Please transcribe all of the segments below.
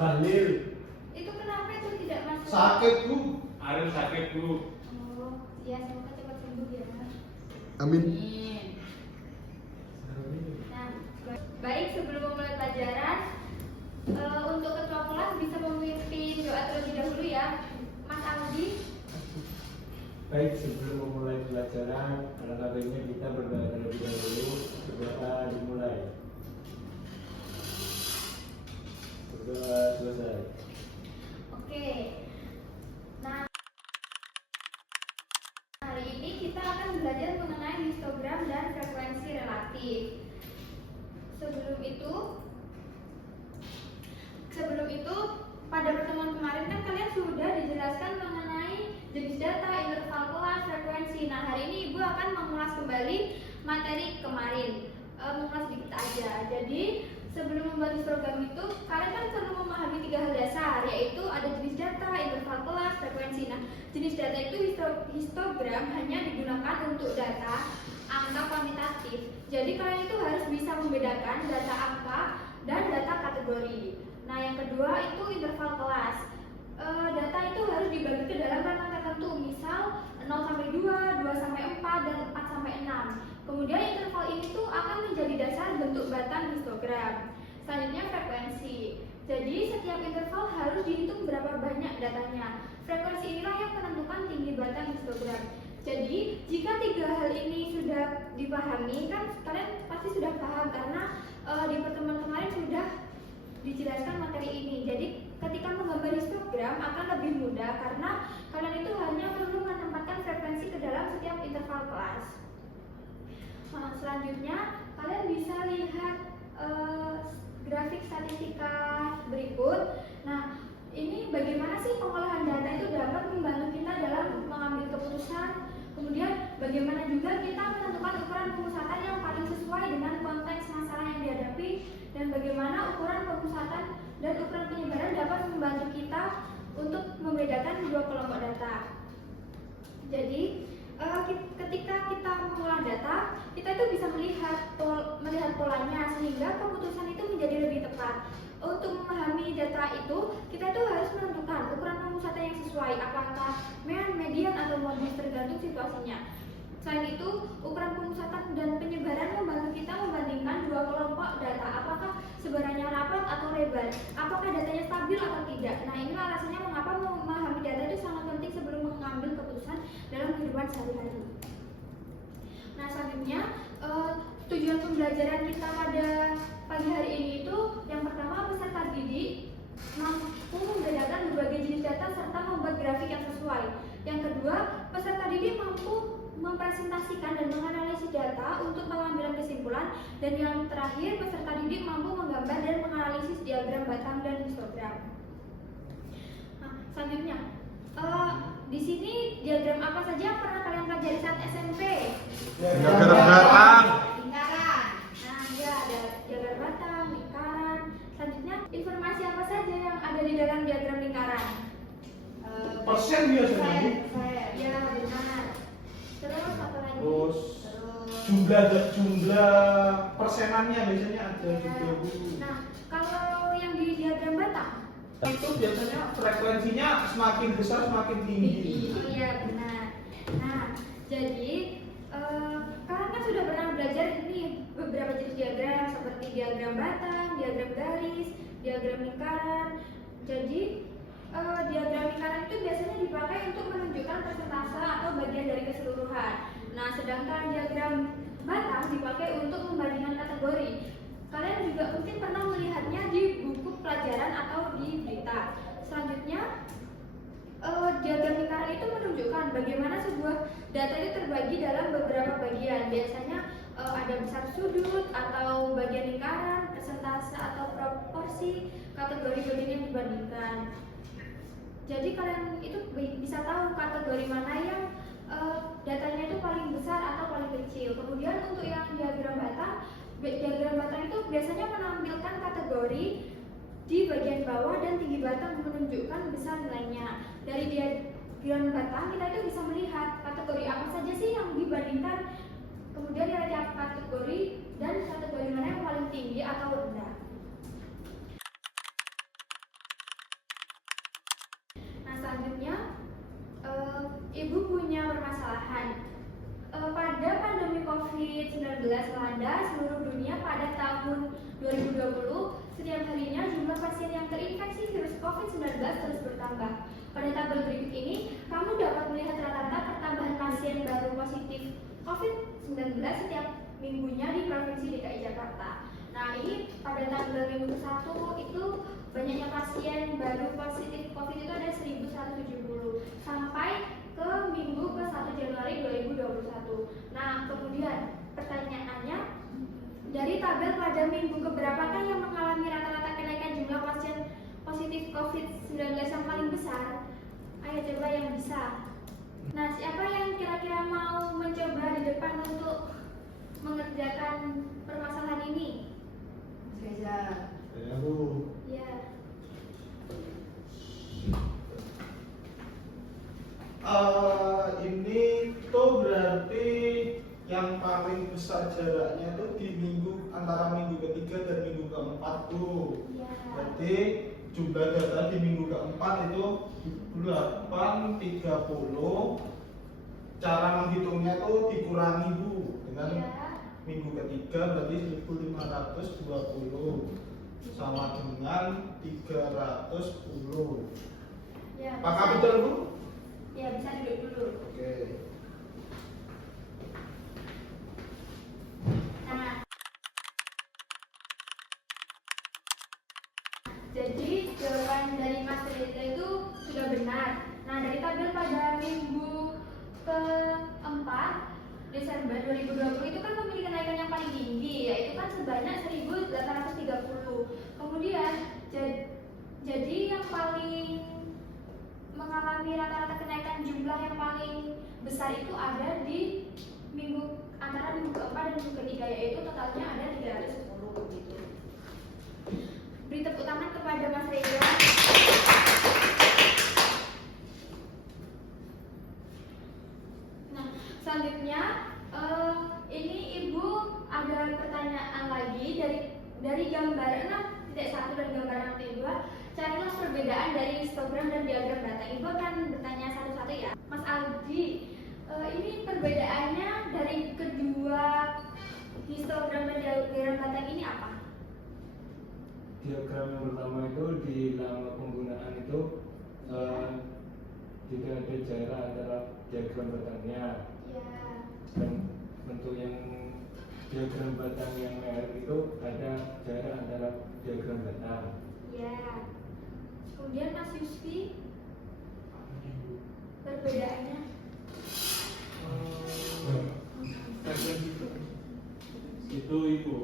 Bahlil. Itu kenapa itu tidak masuk? Sakit Bu. Arif sakit Bu. Oh, ya semoga cepat sembuh ya. Amin. Nah, baik sebelum memulai pelajaran, untuk ketua kelas bisa memimpin doa terlebih dahulu ya, Mas Aldi. Baik, sebelum memulai pelajaran, alangkah baiknya kita berdoa terlebih dahulu. Berdoa dimulai. Berdoa selesai. Oke. Nah, hari ini kita akan belajar mengenai histogram dan frekuensi relatif. Sebelum itu, pada pertemuan kemarin kan kalian sudah dijelaskan mengenai jenis data, interval kelas, frekuensi. Nah, hari ini Ibu akan mengulas kembali materi kemarin. Mengulas sedikit aja. Jadi, sebelum membuat histogram itu, kalian kan perlu memahami 3 hal dasar, yaitu ada jenis data, interval kelas, frekuensi. Nah, jenis data itu histogram hanya digunakan untuk data angka kuantitatif. Jadi kalian itu harus bisa membedakan data angka dan data kategori. Nah, yang kedua itu interval kelas. Data itu harus dibagi ke dalam rentang tertentu, misal 0 sampai 2, 2 sampai 4, dan 4 sampai 6. Kemudian interval ini tuh akan menjadi dasar bentuk batang histogram. Selanjutnya frekuensi. Jadi setiap interval harus dihitung berapa banyak datanya. Frekuensi inilah yang menentukan tinggi batang histogram. Jadi jika 3 hal ini sudah dipahami, kan kalian pasti sudah paham karena di pertemuan kemarin sudah dijelaskan materi ini. Jadi ketika menggambar histogram akan lebih mudah karena kalian itu hanya perlu menempatkan frekuensi ke dalam setiap interval kelas. Nah, selanjutnya kalian bisa lihat grafik statistika berikut. Nah, ini bagaimana sih pengolahan data itu dapat membantu kita dalam mengambil keputusan. Kemudian bagaimana juga kita menentukan ukuran pemusatan yang paling sesuai dengan konteks masalah yang dihadapi, dan bagaimana ukuran pemusatan dan ukuran penyebaran dapat membantu kita untuk membedakan dua kelompok data. Jadi ketika kita mengolah data, kita itu bisa melihat polanya sehingga keputusan itu menjadi lebih tepat. Untuk memahami data itu, kita itu harus menentukan ukuran pemusatan yang sesuai, apakah median atau modus, tergantung situasinya. Selain itu, ukuran pemusatan dan penyebaran membantu kita membandingkan dua kelompok data, apakah sebarannya rapat atau lebar, apakah datanya stabil atau tidak. Nah, inilah alasannya mengapa memahami data itu sangat penting sebelum mengambil keputusan dalam kehidupan sehari-hari. Nah, selanjutnya tujuan pembelajaran kita pada pagi hari ini itu yang pertama, peserta didik mampu membedakan berbagai jenis data serta membuat grafik yang sesuai. Yang kedua, peserta didik mampu mempresentasikan dan menganalisis data untuk pengambilan kesimpulan. Dan yang terakhir, peserta didik mampu menggambar dan menganalisis diagram batang dan histogram. Nah, selanjutnya, di sini diagram apa saja yang pernah kalian pelajari saat SMP? Diagram batang. Lingkaran. Nah, ya ada diagram batang, lingkaran. Selanjutnya, informasi apa saja yang ada di dalam diagram lingkaran? Persen biasanya. Ya, benar. Terus apa lagi? Terus jumlah persenannya biasanya ada juga Bu. Nah, kalau yang di diagram batang Itu biasanya frekuensinya semakin besar semakin tinggi. oh iya, benar. Nah, jadi kalian kan sudah pernah belajar ini beberapa jenis diagram seperti diagram batang, diagram garis, diagram lingkaran. Jadi diagram lingkaran itu biasanya dipakai untuk menunjukkan persentase atau bagian dari keseluruhan. Nah, sedangkan diagram batang dipakai untuk membandingkan kategori. Kalian juga mungkin pernah melihatnya di buku pelajaran atau di berita. Selanjutnya, diagram lingkaran itu menunjukkan bagaimana sebuah data itu terbagi dalam beberapa bagian. Biasanya ada besar sudut atau bagian lingkaran, persentase atau proporsi, kategori bagian yang dibandingkan. Jadi kalian itu bisa tahu kategori mana yang datanya itu paling besar atau paling kecil. Kemudian untuk yang diagram batang itu biasanya menampilkan kategori di bagian bawah dan tinggi batang menunjukkan besar nilainya. Dari diagram batang kita itu bisa melihat kategori apa saja sih yang dibandingkan, kemudian dari tiap kategori dan kategori mana yang paling tinggi atau rendah. Ibu punya permasalahan. Pada pandemi COVID-19 melanda seluruh dunia pada tahun 2020, setiap harinya jumlah pasien yang terinfeksi virus COVID-19 terus bertambah. Pada tabel berikut ini, kamu dapat melihat rata-rata pertambahan pasien baru positif COVID-19 setiap minggunya di Provinsi DKI Jakarta. Nah, ini pada tanggal minggu 1 itu banyaknya pasien baru positif COVID itu ada 1170 sampai ke minggu ke 1 Januari 2021. Nah, kemudian pertanyaannya, dari tabel pada minggu keberapakah yang mengalami rata-rata kenaikan jumlah pasien positif COVID-19 yang paling besar? Ayo coba yang bisa. Nah, siapa yang kira-kira mau mencoba di depan untuk mengerjakan permasalahan ini? Reza. Ya, Bu. Ya. Ini tuh berarti yang paling besar jaraknya tuh di antara minggu ketiga dan minggu keempat tuh. Ya. Berarti jumlah data di minggu keempat itu 830. Cara menghitungnya tuh dikurangi, Bu, dengan Ya. minggu ketiga berarti 1520 sama dengan 310. Ya. Apakah betul, Bu? Ya, bisa duduk dulu. Oke. Nah, jadi jawaban dari Mas Reza itu sudah benar. Nah, dari tabel pada minggu keempat Desember 2020 itu kan memiliki kenaikan yang paling tinggi, yaitu kan sebanyak 1830. Kemudian jadi yang paling mengalami rata-rata kenaikan jumlah yang paling besar itu ada di antara minggu keempat dan minggu ketiga, yaitu totalnya ada 310 gitu. Beri tepuk tangan kepada Mas Reza. Nah, selanjutnya ini Ibu ada pertanyaan lagi dari gambar 6.1 dan gambar 6.2. Carilah perbedaan dari histogram dan diagram batang. Ibu akan bertanya satu-satu ya. Mas Aldi, ini perbedaannya dari kedua histogram dan diagram batang ini apa? Diagram yang pertama itu di lama penggunaan itu tidak ada jarak antara diagram batangnya, Ya. dan bentuk yang diagram batang yang merah itu ada jarak antara diagram batang. Ya. Kemudian Mas Yusfi, perbedaannya? Itu Ibu,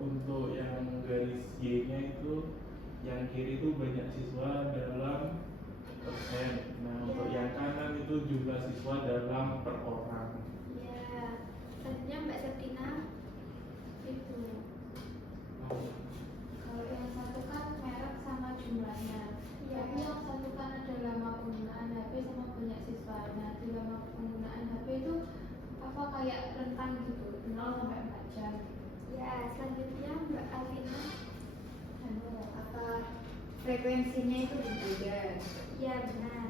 untuk yang garis Y-nya itu yang kiri itu banyak siswa dalam persen. Nah, untuk yang kanan itu jumlah siswa dalam per orang. Ya. Selanjutnya Mbak Septina. Itu. Kalau yang satu kan merek sama jumlahnya. Iya. Tapi yang satu kan ada lama penggunaan HP sama banyak siswa. Nah, di lama penggunaan HP itu apa kayak rentang gitu, 0 sampai 4 jam. Ya, selanjutnya Mbak Alvina. Apa frekuensinya itu berbeda? Ya, benar.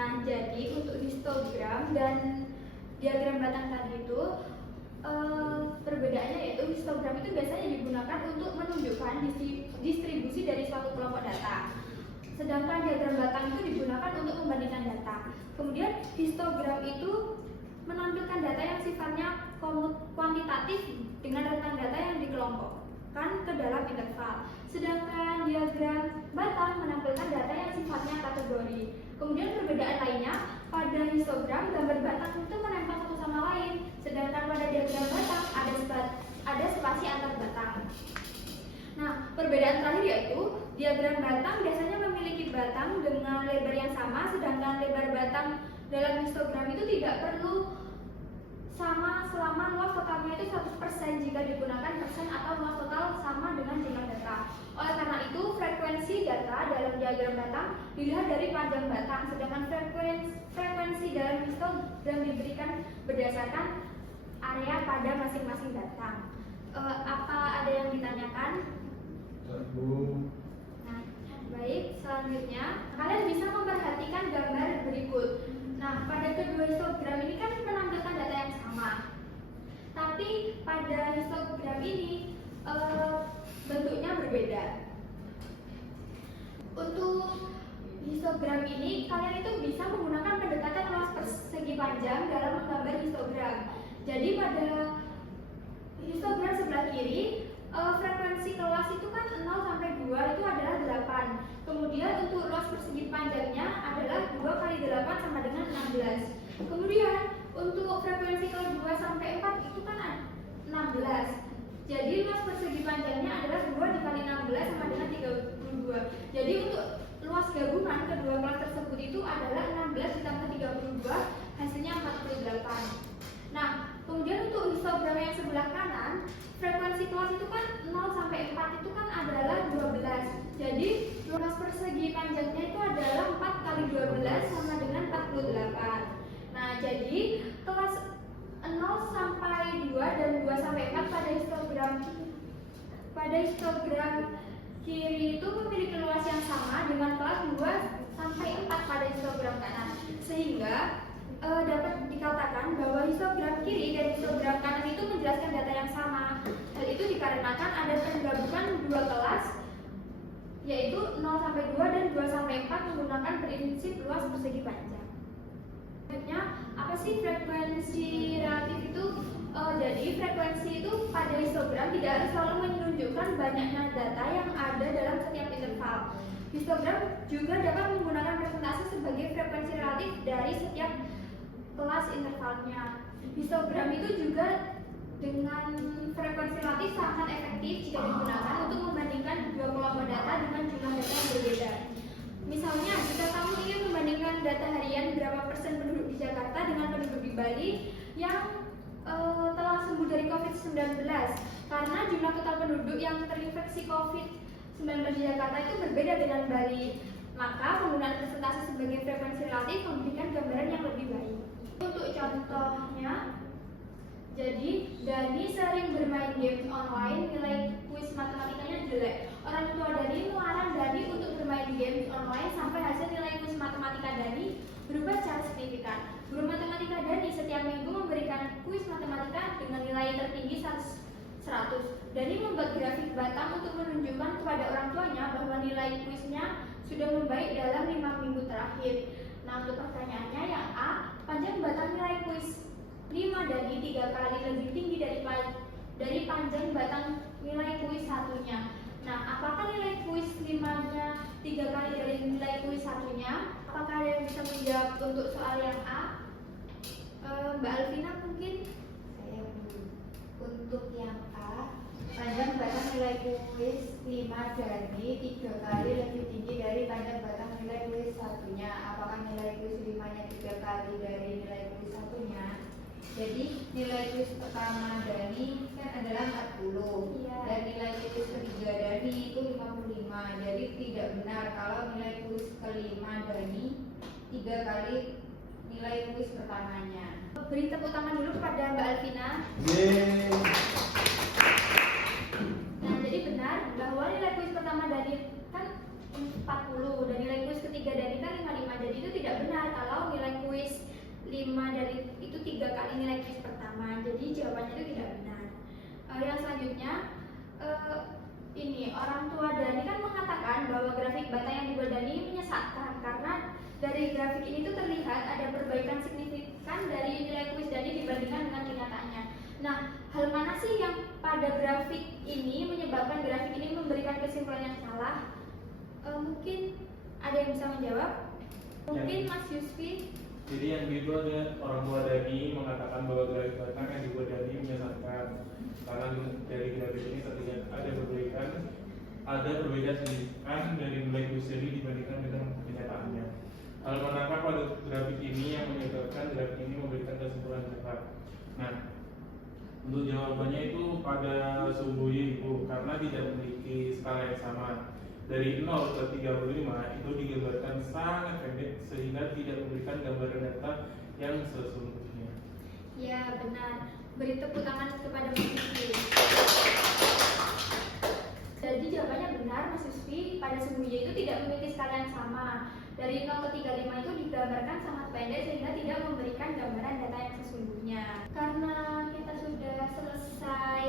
Nah, jadi untuk histogram dan diagram batang tadi itu perbedaannya yaitu histogram itu biasanya digunakan untuk menunjukkan distribusi dari suatu kelompok data. Sedangkan diagram batang itu digunakan untuk membandingkan data. Kemudian histogram itu menampilkan data yang sifatnya kuantitatif dengan rentang data yang dikelompokkan ke dalam interval. Sedangkan diagram batang menampilkan data yang sifatnya kategori. Kemudian perbedaan lainnya, pada histogram gambar batang itu menempel satu sama lain, sedangkan pada diagram batang ada spasi antar batang. Nah, perbedaan terakhir yaitu diagram batang biasanya memiliki batang dengan lebar yang sama, sedangkan lebar batang dalam histogram itu tidak perlu sama selama luas totalnya itu 100% jika digunakan persen atau luas total sama dengan jumlah data. Oleh karena itu, frekuensi data dalam diagram batang dilihat dari panjang batang, sedangkan frekuensi dalam histogram diberikan berdasarkan area pada masing-masing batang. Apa ada yang ditanyakan? Bu, Nah, baik, selanjutnya kalian bisa ini bentuknya berbeda. Untuk histogram ini kalian itu bisa menggunakan pendekatan luas persegi panjang dalam menggambar histogram. Jadi pada histogram sebelah kiri frekuensi kelas itu kan 0 sampai 2 itu adalah 8. Kemudian untuk luas persegi panjangnya adalah 2 kali 8 sama dengan 16. Kemudian untuk frekuensi kelas 2 sampai 4 itu kan 16. Jadi luas persegi panjangnya adalah 2 dikali 16 sama dengan 32. Jadi untuk luas gabungan kedua kelas tersebut itu adalah 16 ditambah 32 hasilnya 48. Nah, kemudian untuk histogram yang sebelah kanan, frekuensi kelas itu kan 0 sampai 4 itu kan adalah 12. Jadi luas persegi panjangnya itu adalah 4 kali 12 sama dengan 48. Nah, jadi kelas 0 sampai 2 dan 2 sampai 4 pada histogram kiri itu memiliki luas yang sama dengan kelas 2 sampai 4 pada histogram kanan. Sehingga dapat dikatakan bahwa histogram kiri dan histogram kanan itu menjelaskan data yang sama. Hal itu dikarenakan ada penggabungan dua kelas yaitu 0 sampai 2 dan 2 sampai 4 menggunakan prinsip luas persegi panjang. Selanjutnya, apa sih frekuensi relatif itu? Jadi frekuensi itu pada histogram tidak harus selalu menunjukkan banyaknya data yang ada dalam setiap interval. Histogram juga dapat menggunakan persentase sebagai frekuensi relatif dari setiap kelas intervalnya. Histogram itu juga dengan frekuensi relatif sangat efektif jika digunakan untuk membandingkan dua kelompok data dengan jumlah data yang berbeda. Misalnya, jika kamu ingin membandingkan data harian berapa persen penduduk di Jakarta dengan penduduk di Bali yang telah sembuh dari COVID-19, karena jumlah total penduduk yang terinfeksi COVID-19 di Jakarta itu berbeda dengan Bali, maka penggunaan persentase sebagai frekuensi relatif memberikan gambaran yang lebih baik. Untuk contohnya, jadi Dani sering bermain games online, nilai kuis matematikanya jelek. Orang tua Dani melarang Dani untuk bermain games online sampai hasil nilai kuis matematika Dani berubah secara signifikan. Guru matematika Dani setiap minggu memberikan kuis matematika dengan nilai tertinggi 100. Dani membuat grafik batang untuk menunjukkan kepada orang tuanya bahwa nilai kuisnya sudah membaik dalam 5 minggu terakhir. Nah, untuk pertanyaannya yang A, panjang batang nilai kuis 5 Dani 3 kali lebih tinggi dari panjang batang nilai kuis satunya. Nah, apakah nilai kuis 5-nya 3 kali dari nilai kuis satunya? Apakah ada yang bisa menjawab untuk soal yang A? Mbak Alvina mungkin? Saya dulu. Untuk yang A, panjang batang nilai kuis 5 Dani 3 kali lebih tinggi dari panjang batang nilai kuis satunya. Apakah nilai kuis 5-nya 3 kali dari nilai kuis satunya? Jadi nilai kuis pertama Dani kan adalah 40. Iya. Dan nilai kuis ketiga Dani itu 55. Jadi tidak benar kalau nilai kuis kelima Dani 3 kali nilai kuis pertamanya. Beri tepuk tangan dulu kepada Mbak Alvina. Yeay. Nah, jadi benar bahwa nilai kuis pertama Dani kan 40 dan nilai kuis ketiga Dani kan 55. Jadi itu tidak benar kalau nilai kuis 5 dari itu 3 kali nilai kuis pertama. Jadi jawabannya itu tidak benar. Yang selanjutnya ini orang tua Dani kan mengatakan bahwa grafik batang yang dibuat Dani menyesatkan karena dari grafik ini tuh terlihat ada perbaikan signifikan dari nilai kuis Dani dibandingkan dengan kenyataannya. Nah, hal mana sih yang pada grafik ini menyebabkan grafik ini memberikan kesimpulan yang salah? Mungkin ada yang bisa menjawab? Mungkin Mas Yusfi? Jadi yang gitu ada orang tua Dani mengatakan bahwa grafik batang yang dibuat Dani menyesatkan karena dari grafik ini terlihat ada perbedaan signifikan dari nilai kuis Dani dibandingkan dengan kenyataannya. Hal manakah pada grafik ini yang menyebabkan grafik ini memberikan kesimpulan tepat? Nah, untuk jawabannya itu pada sumbu ibu karena tidak memiliki skala yang sama. Dari 0 ke 35 itu digambarkan sangat pendek sehingga tidak memberikan gambaran data yang sesungguhnya. Ya, benar. Beri tepuk tangan kepada Mas Yusfi. Jadi jawabannya benar, Mas Yusfi. Pada sumbunya itu tidak memiliki skala yang sama. Dari 0 ke 35 itu digambarkan sangat pendek sehingga tidak memberikan gambaran data yang sesungguhnya. Karena kita sudah selesai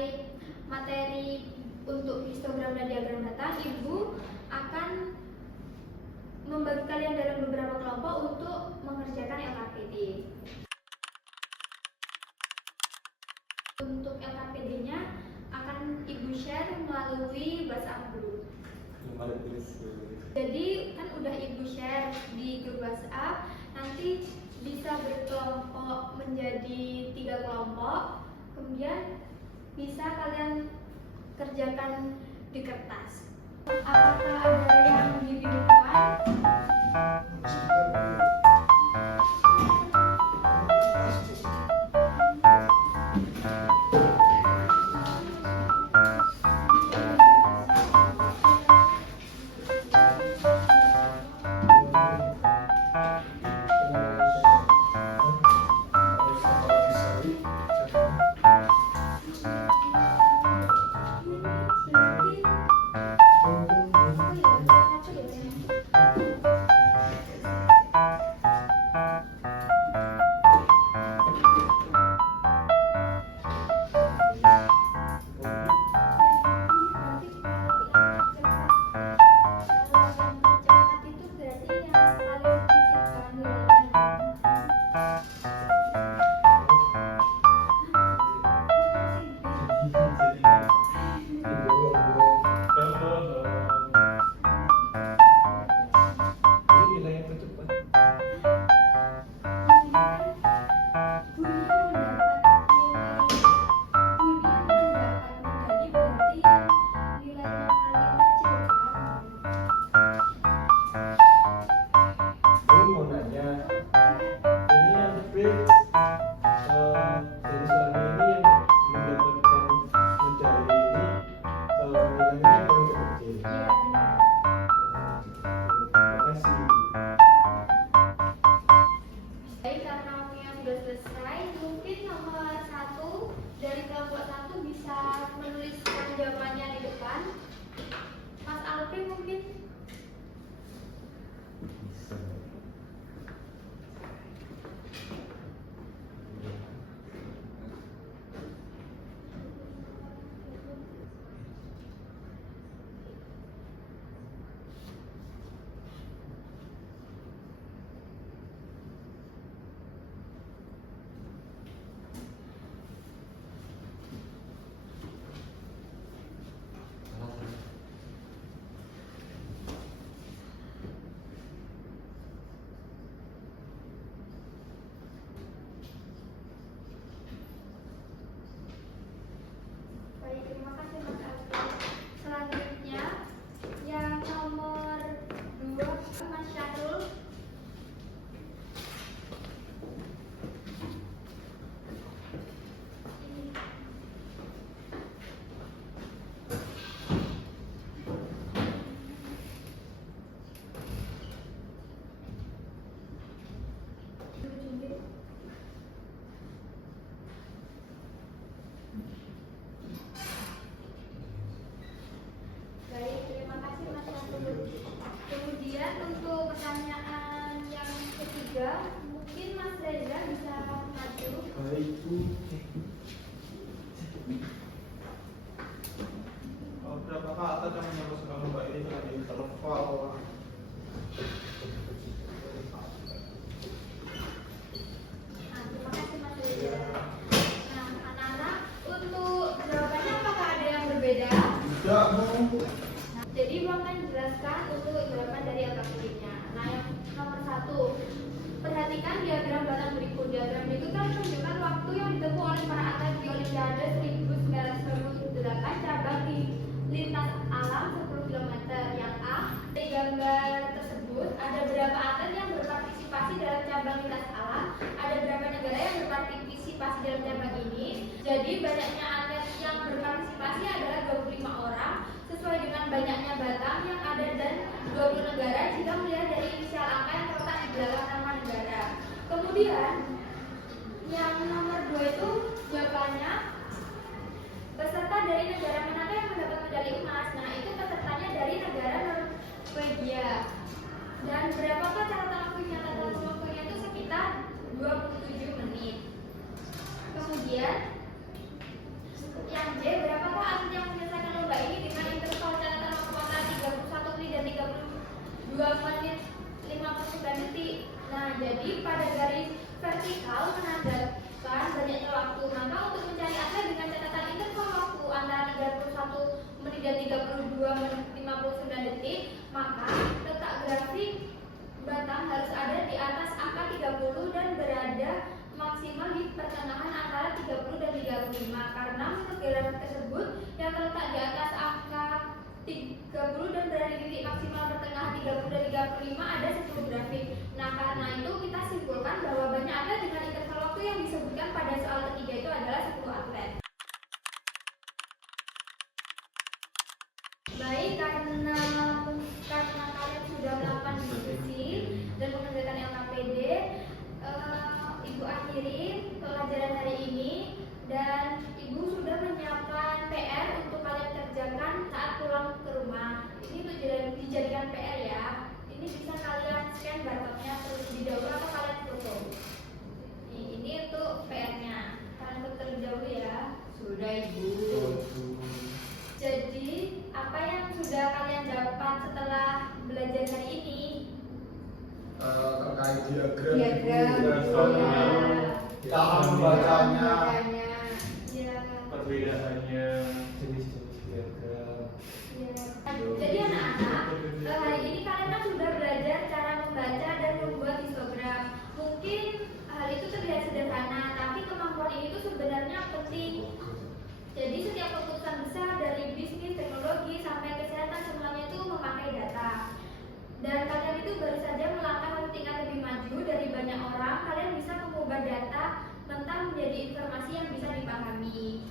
materi untuk histogram dan diagram data, Ibu akan membagi kalian dalam beberapa kelompok untuk mengerjakan LKPD. Untuk LKPD-nya akan Ibu share melalui WhatsApp group. Jadi kan udah Ibu share di grup WhatsApp, nanti bisa berkelompok menjadi 3 kelompok, kemudian bisa kalian kerjakan di kertas. Apakah ada yang dibingungkan? Kemudian untuk pertanyaan yang ketiga, mungkin Mas Reza bisa maju. Berapa kata yang menyebutkan Mbak ini dengan interval? Terima kasih Mas Reza. Nah, anak-anak, untuk jawabannya apakah ada yang berbeda? Tidak, Bu. Jadi Ibu akan jelaskan untuk jawaban dari LKPD-nya. Nah, yang nomor 1, perhatikan diagram belakang berikut. Diagram berikut kan menunjukkan waktu yang ditempuh oleh para atlet di Olimpiade 1998 cabang di lintas alam 10 km. Yang A, di gambar tersebut ada berapa atlet yang berpartisipasi dalam cabang lintas alam, ada berapa negara yang berpartisipasi dalam cabang ini. Jadi banyaknya atlet yang berpartisipasi adalah 25 orang sesuai dengan banyaknya batang yang ada dan 20 negara jika melihat dari inisial angka yang terletak di belakang nama negara. Kemudian yang nomor 2 itu jawabannya peserta dari negara manakah yang mendapat medali emas. Nah, itu pesertanya dari negara Norwegia. Dan berapakah catatan waktunya? Catatan waktunya itu sekitar 27 menit. Kemudian yang B, berapakah menghabiskan banyak waktu. Maka untuk mencari atlet dengan catatan interval waktu antara 31 menit dan 32 menit 59 detik, maka letak grafik batang harus ada di atas angka 30 dan berada maksimal di pertengahan antara 30 dan 35. Karena menurut grafik tersebut yang terletak di atas angka 30 dan berada di titik maksimal pertengahan 30 dan 35 ada 10 grafik. Nah, karena itu kita simpulkan bahwa banyak atlet dengan interval waktu yang disebutkan pada soal ketiga itu adalah 10 atlet. Baik, karena kalian sudah melakukan diskusi dan mengerjakan LKPD, Ibu akhiri pelajaran hari ini dan Ibu sudah menyiapkan PR untuk kalian kerjakan saat pulang ke rumah. Ini untuk dijadikan PR ya. Ini bisa kalian scan barcode-nya terlebih dahulu atau kalian foto. Ini untuk PR-nya. Kalian foto terlebih dahulu ya. Sudah Ibu. Jadi, apa yang sudah kalian dapat setelah belajar hari ini? Terkait diagram, cara membacanya, Ya. Perbedaannya. jenis-jenis diagram. Ya. Jadi anak-anak, hari ini kalian kan sudah belajar cara membaca dan membuat histogram. Mungkin hal itu terlihat sederhana, tapi kemampuan ini tuh sebenarnya penting. Jadi setiap keputusan besar dari bisnis, teknologi, sampai kesehatan semuanya itu memakai data. Dan kalian itu baru saja melangkah satu tingkat lebih maju dari banyak orang. Kalian bisa mengubah data mentah menjadi informasi yang bisa dipahami.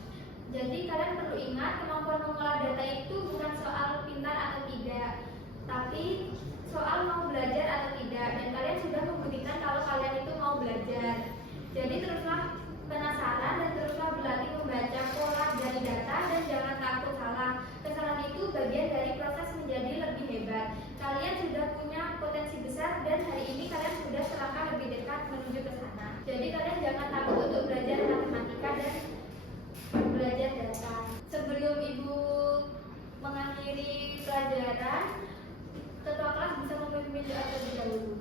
Jadi kalian perlu ingat kemampuan mengolah data itu bukan soal pintar atau tidak, tapi soal mau belajar atau tidak. Dan kalian sudah membuktikan kalau kalian itu mau belajar. Jadi teruslah penasaran dan teruslah berlatih membaca pola dari data dan jangan takut salah. Kesalahan itu bagian dari proses menjadi lebih hebat. Kalian sudah punya potensi besar dan hari ini kalian sudah selangkah lebih dekat menuju ke sana. Jadi kalian jangan takut untuk belajar matematika dan belajar data. Sebelum Ibu mengakhiri pelajaran, ketua kelas bisa memimpin doa terlebih dahulu.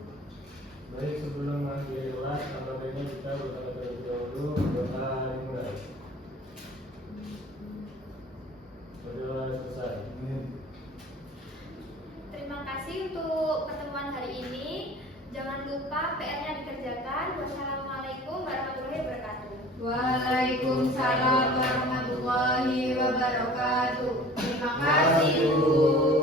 Baik, sebelum mengakhiri kelas, tampaknya kita berdoa terlebih dahulu. Doa dimulai. Berdoa selesai. Terima kasih untuk pertemuan hari ini. Jangan lupa PR-nya dikerjakan. Wassalamualaikum warahmatullahi wabarakatuh. Waalaikumsalam warahmatullahi wabarakatuh. Terima kasih Bu.